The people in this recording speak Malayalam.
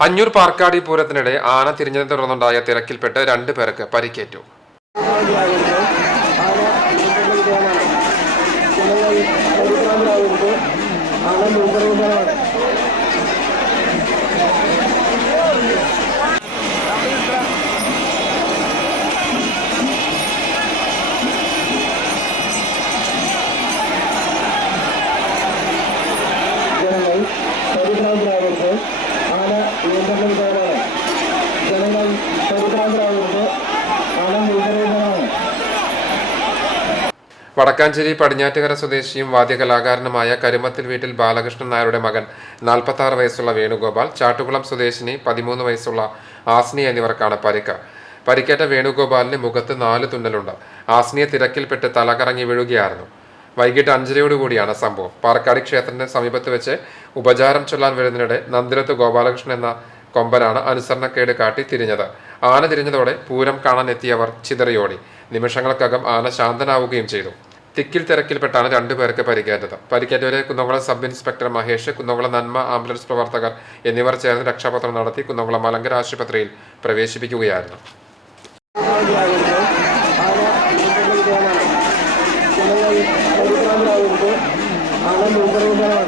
അഞ്ഞൂർ പാർക്കാടി പൂരത്തിനിടെ ആന തിരിഞ്ഞതിനെ തുടർന്നുണ്ടായ തിരക്കിൽപ്പെട്ട് രണ്ടു പേർക്ക് പരിക്കേറ്റു. വടക്കാഞ്ചേരി പടിഞ്ഞാറ്റുകര സ്വദേശിയും വാദ്യകലാകാരനുമായ കരുമത്തിൽ വീട്ടിൽ ബാലകൃഷ്ണൻ നായരുടെ മകൻ നാൽപ്പത്തി ആറ് വയസ്സുള്ള വേണുഗോപാൽ ചാട്ടുകുളം സ്വദേശിനി പതിമൂന്ന് വയസ്സുള്ള ആസ്നി എന്നിവർക്കാണ് പരിക്ക്. പരിക്കേറ്റ വേണുഗോപാലിന് മുഖത്ത് നാല് തുന്നലുണ്ട്. ആസ്നിയെ തിരക്കിൽപ്പെട്ട് തലകറങ്ങി വീഴുകയായിരുന്നു. വൈകിട്ട് അഞ്ചരയോടുകൂടിയാണ് സംഭവം. പാറക്കാടി ക്ഷേത്രത്തിന് സമീപത്ത് വെച്ച് ഉപചാരം ചൊല്ലാൻ വരുന്നതിനിടെ നന്ദിരത്ത് ഗോപാലകൃഷ്ണൻ എന്ന കൊമ്പനാണ് അനുസരണക്കേട് കാട്ടി തിരിഞ്ഞത്. ആന തിരിഞ്ഞതോടെ പൂരം കാണാനെത്തിയവർ ചിതറിയോടി. നിമിഷങ്ങൾക്കകം ആന ശാന്തനാവുകയും ചെയ്തു. തിക്കിൽ തിരക്കിൽപ്പെട്ടാണ് രണ്ടുപേർക്ക് പരിക്കേറ്റത് പരിക്കേറ്റവരെ Kunnamkulam sub inspector Mahesh Kunnamkulam Nanma ambulance പ്രവർത്തകർ എന്നിവർ ചേർന്ന് രക്ഷാപത്രം നടത്തി കുന്നംകുളം മലങ്കര ആശുപത്രിയിൽ പ്രവേശിപ്പിക്കുകയായിരുന്നു ആണ്